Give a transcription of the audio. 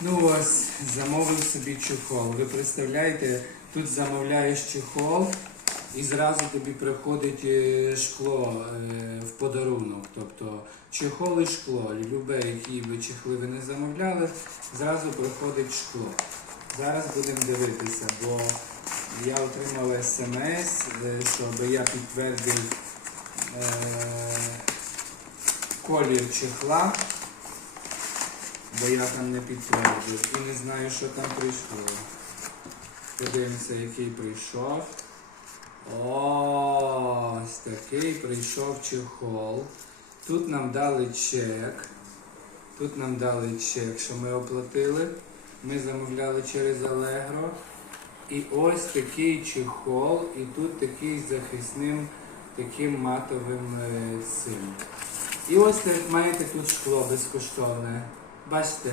Ну ось, замовив собі чехол. Ви представляєте, тут замовляєш чехол і зразу тобі приходить е, шкло е, в подарунок. Тобто чехол і шкло. Любе, які ви чехли ви не замовляли, зразу приходить шкло. Зараз будемо дивитися, бо я отримав смс, е, щоб я підтвердив колір чехла бо я там не підтвердив і не знаю, що там прийшло. Подивимося, який прийшов. Ось такий прийшов чехол. Тут нам дали чек. Тут нам дали чек, що ми оплатили. Ми замовляли через Allegro. І ось такий чехол, і тут такий захисним, таким матовим е, цим. І ось маєте тут шкло безкоштовне. Baş de.